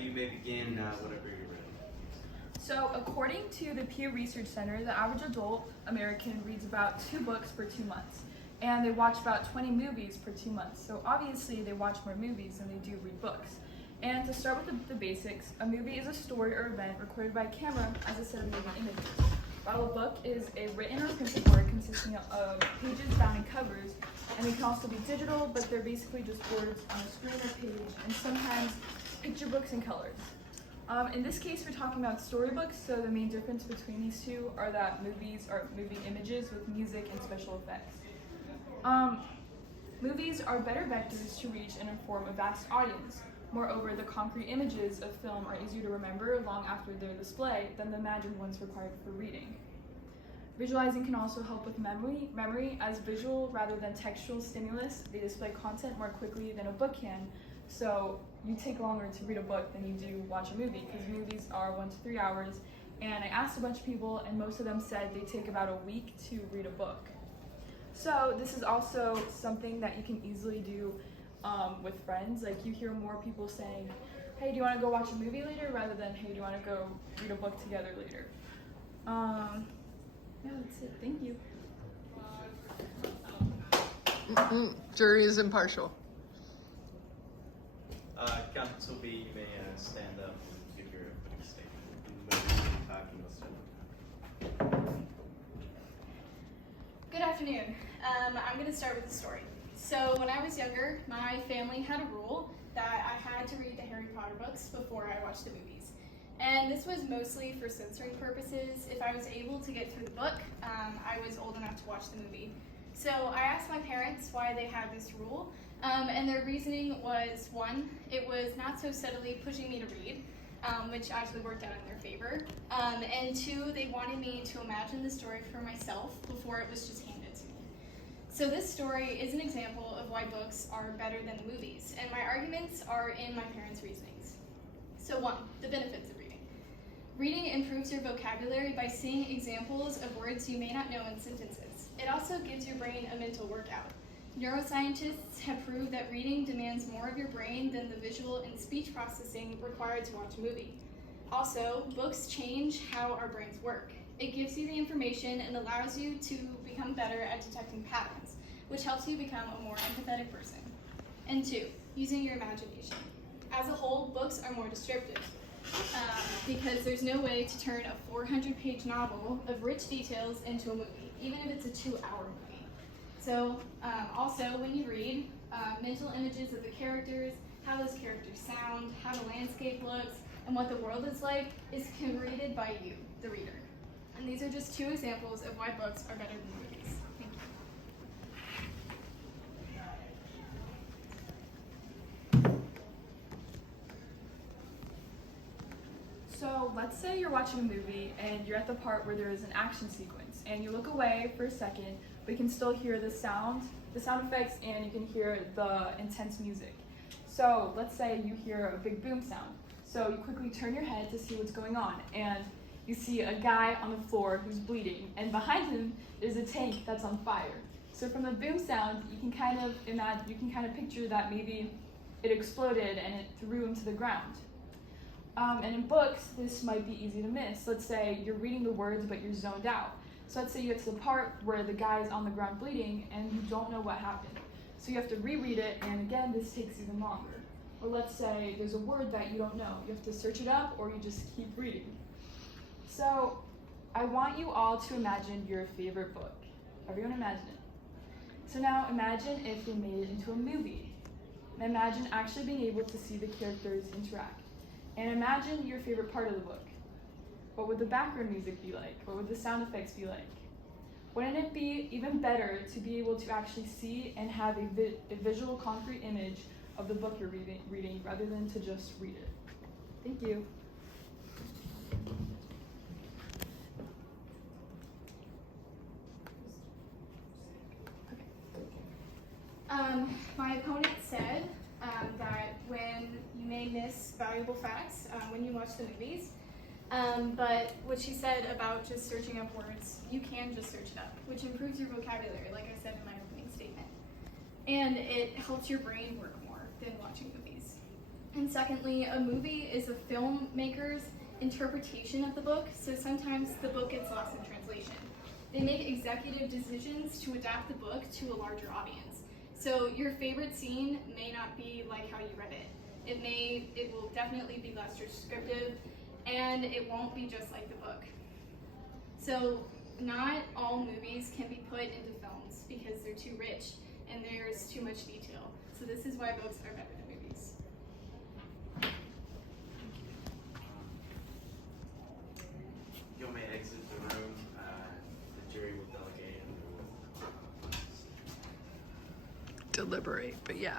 you may begin whenever you're ready. So, according to the Pew Research Center, the average adult American reads about 2 books per 2 months, and they watch about 20 movies per 2 months. So, obviously, they watch more movies than they do read books. And to start with the basics, a movie is a story or event recorded by camera as a set of moving images, while a book is a written or printed work consisting of pages bound in covers, and they can also be digital, but they're basically just words on a screen or page, and sometimes picture books in colors. In this case, we're talking about storybooks, so the main difference between these two are that movies are moving images with music and special effects. Movies are better vectors to reach and inform a vast audience. Moreover, the concrete images of film are easier to remember long after their display than the imagined ones required for reading. Visualizing can also help with memory as visual rather than textual stimulus. They display content more quickly than a book can, so you take longer to read a book than you do watch a movie, because movies are 1 to 3 hours, and I asked a bunch of people and most of them said they take about a week to read a book. So this is also something that you can easily do with friends. Like, you hear more people saying, hey, do you want to go watch a movie later, rather than, hey, do you want to go read a book together later? Yeah, that's it. Thank you. Jury is impartial. Counsel B, you may stand up and give your opening statement. Good afternoon. I'm going to start with a story. So when I was younger, my family had a rule that I had to read the Harry Potter books before I watched the movies. And this was mostly for censoring purposes. If I was able to get through the book, I was old enough to watch the movie. So I asked my parents why they had this rule, and their reasoning was, 1, it was not so subtly pushing me to read, which actually worked out in their favor, and 2, they wanted me to imagine the story for myself before it was just handed to me. So this story is an example of why books are better than movies, and my arguments are in my parents' reasonings. So 1, the benefits of reading. Reading improves your vocabulary by seeing examples of words you may not know in sentences. It also gives your brain a mental workout. Neuroscientists have proved that reading demands more of your brain than the visual and speech processing required to watch a movie. Also, books change how our brains work. It gives you the information and allows you to become better at detecting patterns, which helps you become a more empathetic person. And 2, using your imagination. As a whole, books are more descriptive, because there's no way to turn a 400-page novel of rich details into a movie, even if it's a 2-hour movie. So also when you read, mental images of the characters, how those characters sound, how the landscape looks, and what the world is like is created by you, the reader. And these are just 2 examples of why books are better than movies. Thank you. So let's say you're watching a movie and you're at the part where there is an action sequence, and you look away for a second, but you can still hear the sound effects, and you can hear the intense music. So let's say you hear a big boom sound. So you quickly turn your head to see what's going on, and you see a guy on the floor who's bleeding, and behind him there's a tank that's on fire. So from the boom sound, you can kind of picture that maybe it exploded and it threw him to the ground. And in books, this might be easy to miss. Let's say you're reading the words, but you're zoned out. So let's say you get to the part where the guy is on the ground bleeding, and you don't know what happened. So you have to reread it, and again, this takes even longer. Or let's say there's a word that you don't know. You have to search it up, or you just keep reading. So I want you all to imagine your favorite book. Everyone imagine it. So now imagine if they made it into a movie. And imagine actually being able to see the characters interact. And imagine your favorite part of the book. What would the background music be like? What would the sound effects be like? Wouldn't it be even better to be able to actually see and have a visual, concrete image of the book you're reading rather than to just read it? Thank you. My opponent said that when you may miss valuable facts when you watch the movies, but what she said about just searching up words, you can just search it up, which improves your vocabulary, like I said in my opening statement. And it helps your brain work more than watching movies. And secondly, a movie is a filmmaker's interpretation of the book, so sometimes the book gets lost in translation. They make executive decisions to adapt the book to a larger audience. So your favorite scene may not be like how you read it. It will definitely be less descriptive, and it won't be just like the book. So not all movies can be put into films because they're too rich and there's too much detail. So this is why books are better than movies. You may exit the room. The jury will delegate and we will Deliberate, but yeah.